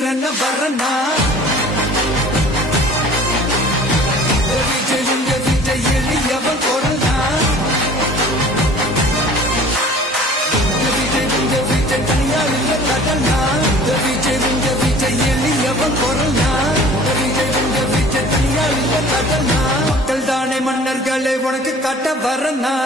எதிரன வரனா எளியவன் கொடனா தனியா இல்ல கடனா எளியவன் கொடனா தனியா இல்ல கடனா மக்கள் தானே மன்னர்களை உனக்கு காட்ட வரனா